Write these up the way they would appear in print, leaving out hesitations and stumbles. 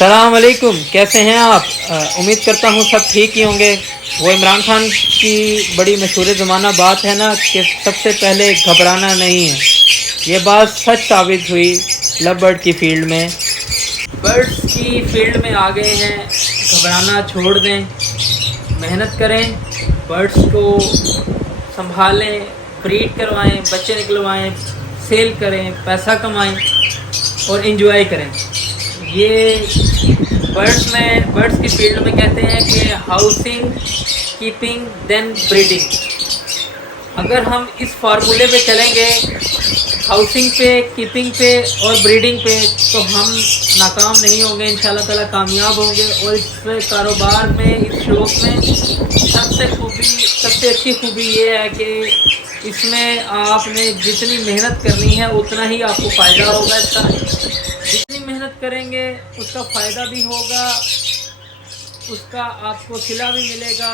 السلام علیکم، کیسے ہیں آپ؟ امید کرتا ہوں سب ٹھیک ہی ہوں گے۔ وہ عمران خان کی بڑی مشہور زمانہ بات ہے نا کہ سب سے پہلے گھبرانا نہیں ہے، یہ بات سچ ثابت ہوئی لو برڈ کی فیلڈ میں۔ برڈس کی فیلڈ میں آ گئے ہیں، گھبرانا چھوڑ دیں، محنت کریں، برڈس کو سنبھالیں، بریڈ کروائیں، بچے نکلوائیں، سیل کریں، پیسہ کمائیں اور انجوائے کریں۔ یہ برڈس کی فیلڈ میں کہتے ہیں کہ ہاؤسنگ، کیپنگ، دین بریڈنگ۔ اگر ہم اس فارمولے پہ چلیں گے، ہاؤسنگ پہ، کیپنگ پہ اور بریڈنگ پہ، تو ہم ناکام نہیں ہوں گے، انشاءاللہ تعالیٰ کامیاب ہوں گے۔ اور اس کاروبار میں، اس شوق میں سب سے اچھی خوبی یہ ہے کہ اس میں آپ نے جتنی محنت کرنی ہے اتنا ہی آپ کو فائدہ ہوگا۔ اس کا جتنی محنت کریں گے اس کا فائدہ بھی ہوگا، اس کا آپ کو صلہ بھی ملے گا،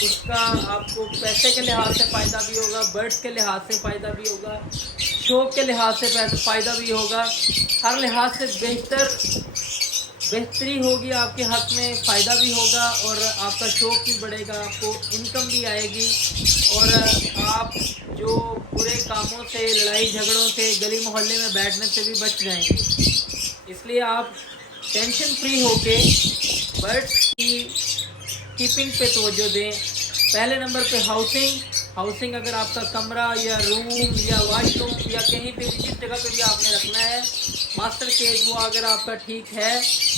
اس کا آپ کو پیسے کے لحاظ سے فائدہ بھی ہوگا، برڈس کے لحاظ سے فائدہ بھی ہوگا، شوق کے لحاظ سے فائدہ بھی ہوگا، ہر لحاظ سے بہتری ہوگی آپ کے حق میں، فائدہ بھی ہوگا اور آپ کا شوق بھی بڑھے گا، آپ کو انکم بھی آئے گی اور آپ جو برے کاموں سے، لڑائی جھگڑوں سے، گلی محلے میں بیٹھنے سے بھی بچ جائیں گے۔ اس لیے آپ ٹینشن فری ہو کے برڈس کی کیپنگ پہ توجہ دیں۔ پہلے نمبر پہ ہاؤسنگ اگر آپ کا کمرہ یا روم یا واش روم یا کہیں پہ بھی، جس جگہ پہ بھی آپ نے رکھنا ہے، ماسٹر کیج وہ اگر آپ کا ٹھیک ہے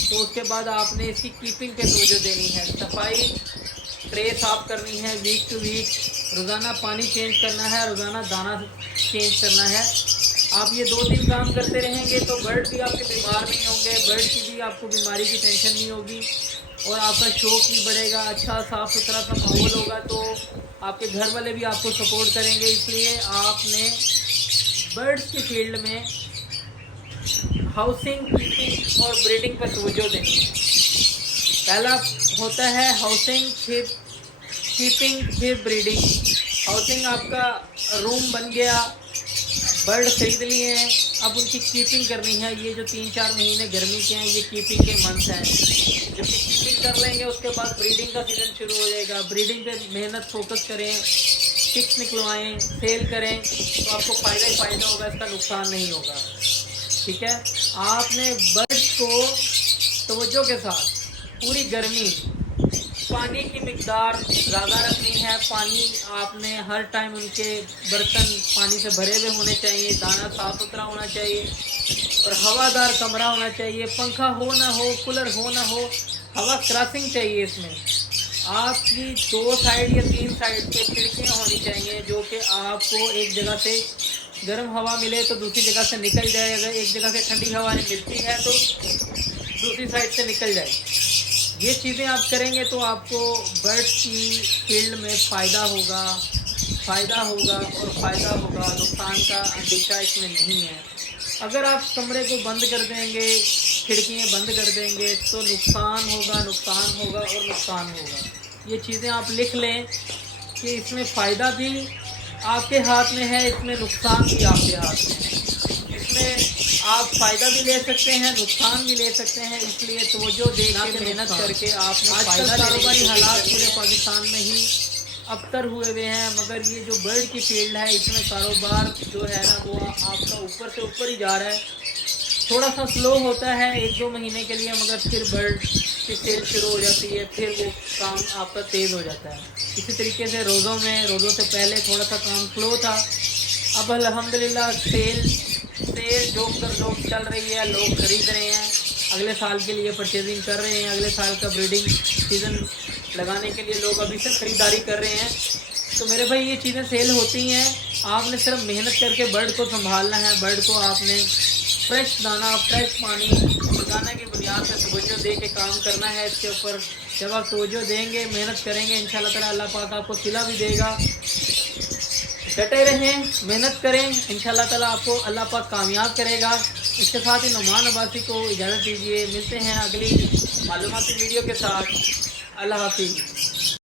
تو اس کے بعد آپ نے اس کی کیپنگ پہ توجہ دینی ہے۔ صفائی، ٹرے صاف کرنی ہے ویک ٹو ویک، روزانہ پانی چینج کرنا ہے، روزانہ دانہ چینج کرنا ہے۔ آپ یہ 2-3 کام کرتے رہیں گے تو برڈ بھی آپ کے بیمار نہیں ہوں گے، برڈ کی بھی آپ کو بیماری کی ٹینشن نہیں ہوگی اور آپ کا شوق بھی بڑھے گا، اچھا صاف ستھرا سا ماحول ہوگا تو آپ کے گھر والے بھی آپ کو سپورٹ کریں گے۔ اس لیے آپ نے برڈس کی فیلڈ میں ہاؤسنگ، کیپنگ اور بریڈنگ پر توجہ دینی ہے۔ پہلا ہوتا ہے ہاؤسنگ، پھر کیپنگ، پھر بریڈنگ۔ ہاؤسنگ آپ کا روم بن گیا، برڈ خرید لیے ہیں، اب ان کی کیپنگ کرنی ہے۔ یہ جو 3-4 مہینے گرمی کے ہیں یہ کیپنگ کے منتھ ہیں۔ جب یہ کیپنگ کر لیں گے اس کے بعد بریڈنگ کا سیزن شروع ہو جائے گا۔ بریڈنگ پہ محنت فوکس کریں، چکس نکلوائیں، سیل کریں تو آپ کو فائدہ ہی فائدہ ہوگا، اس کا نقصان نہیں ہوگا۔ ٹھیک ہے، آپ نے برڈ کو توجہ کے ساتھ پوری گرمی پانی کی مقدار زیادہ رکھنی ہے۔ پانی آپ نے ہر ٹائم ان کے برتن پانی سے بھرے ہوئے ہونے چاہیے، دانہ صاف ستھرا ہونا چاہیے اور ہوادار کمرہ ہونا چاہیے۔ پنکھا ہو نہ ہو، کولر ہو نہ ہو، ہوا کراسنگ چاہیے۔ اس میں آپ کی 2 سائڈ یا 3 سائڈ پہ کھڑکیاں ہونی چاہیے جو کہ آپ کو ایک جگہ سے گرم ہوا ملے تو دوسری جگہ سے نکل جائے، اگر ایک جگہ سے ٹھنڈی ہوا ملتی ہے تو دوسری سائڈ سے نکل جائے۔ یہ چیزیں آپ کریں گے تو آپ کو برڈس کی فیلڈ میں فائدہ ہوگا اور فائدہ ہوگا، نقصان کا اندیشہ اس میں نہیں ہے۔ اگر آپ کمرے کو بند کر دیں گے، کھڑکیاں بند کر دیں گے تو نقصان ہوگا۔ یہ چیزیں آپ لکھ لیں کہ اس میں فائدہ بھی آپ کے ہاتھ میں ہے، اس میں نقصان بھی آپ کے ہاتھ میں ہے۔ اس میں آپ فائدہ بھی لے سکتے ہیں، نقصان بھی لے سکتے ہیں، اس لیے توجہ دے کے محنت کر کے آپ نے فائدہ لینے کی کوشش۔ حالات پورے پاکستان میں ہی ابتر ہوئے ہیں، مگر یہ جو برڈ کی فیلڈ ہے اس میں کاروبار جو ہے نا وہ آپ کا اوپر سے اوپر ہی جا رہا ہے۔ تھوڑا سا سلو ہوتا ہے 1-2 مہینے کے لیے، مگر پھر برڈ کی سیل شروع ہو جاتی ہے، پھر وہ کام آپ کا تیز ہو جاتا ہے۔ اسی طریقے سے روزوں سے پہلے تھوڑا سا کام سلو تھا، اب الحمدللہ سیل جو چل رہی ہے، لوگ خرید رہے ہیں، اگلے سال کے لیے پرچیزنگ کر رہے ہیں، اگلے سال کا بریڈنگ سیزن لگانے کے لیے لوگ ابھی سے خریداری کر رہے ہیں۔ تو میرے بھائی یہ چیزیں سیل ہوتی ہیں، آپ نے صرف محنت کر کے برڈ کو سنبھالنا ہے۔ برڈ کو آپ نے فریش دانہ، فریش پانی، روزانہ کی بنیاد پہ توجہ دے کے کام کرنا ہے اس کے اوپر۔ جب آپ توجہ دیں گے، محنت کریں گے، انشاءاللہ تعالیٰ اللہ پاک آپ کو صلہ بھی دے گا۔ ڈٹے رہیں، محنت کریں، انشاءاللہ تعالیٰ آپ کو اللہ پاک کامیاب کرے گا۔ اس کے ساتھ ہی نعمان عباسی کو اجازت دیجیے، ملتے ہیں اگلی معلوماتی ویڈیو کے ساتھ۔ اللہ حافظ۔